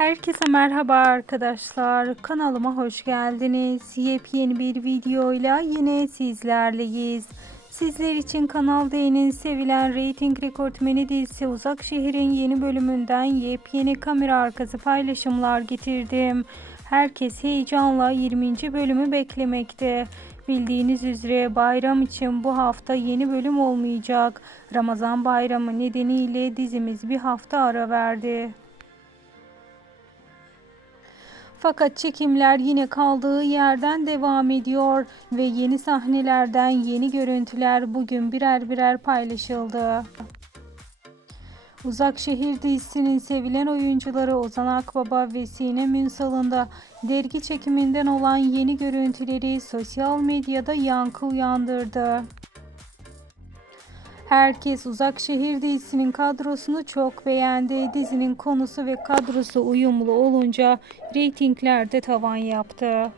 Herkese merhaba arkadaşlar. Kanalıma hoş geldiniz. Yepyeni bir videoyla yine sizlerleyiz. Sizler için Kanal D'nin sevilen reyting rekortmeni dizisi Uzak Şehir'in yeni bölümünden yepyeni kamera arkası paylaşımlar getirdim. Herkes heyecanla 20. bölümü beklemekte. Bildiğiniz üzere bayram için bu hafta yeni bölüm olmayacak. Ramazan bayramı nedeniyle dizimiz bir hafta ara verdi. Fakat çekimler yine kaldığı yerden devam ediyor ve yeni sahnelerden yeni görüntüler bugün birer birer paylaşıldı. Uzak Şehir dizisinin sevilen oyuncuları Ozan Akbaba ve Sinem Ünsal'ın da dergi çekiminden olan yeni görüntüleri sosyal medyada yankı uyandırdı. Herkes Uzak Şehir dizisinin kadrosunu çok beğendi. Dizinin konusu ve kadrosu uyumlu olunca reytingler de tavan yaptı.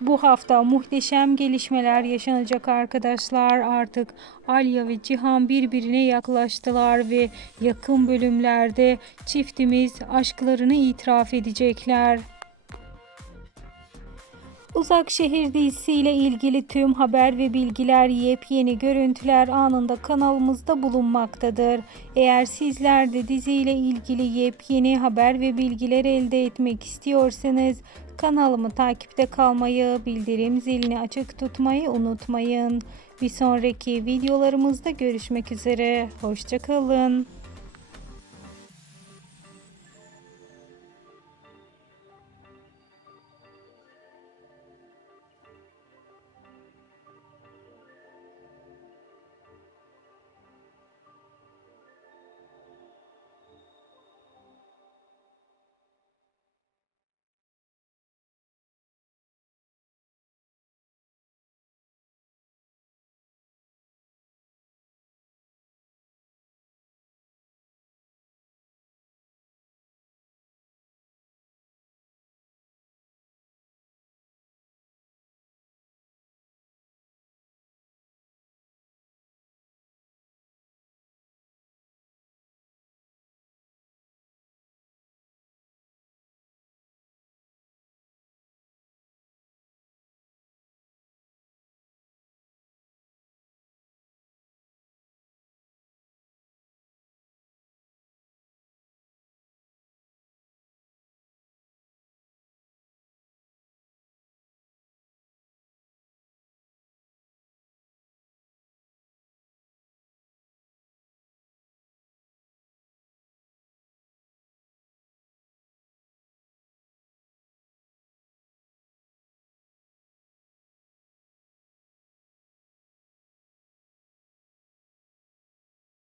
Bu hafta muhteşem gelişmeler yaşanacak arkadaşlar. Artık Alya ve Cihan birbirine yaklaştılar ve yakın bölümlerde çiftimiz aşklarını itiraf edecekler. Uzak Şehir dizisiyle ilgili tüm haber ve bilgiler, yepyeni görüntüler anında kanalımızda bulunmaktadır. Eğer sizler de diziyle ilgili yepyeni haber ve bilgiler elde etmek istiyorsanız kanalımı takipte kalmayı, bildirim zilini açık tutmayı unutmayın. Bir sonraki videolarımızda görüşmek üzere. Hoşçakalın.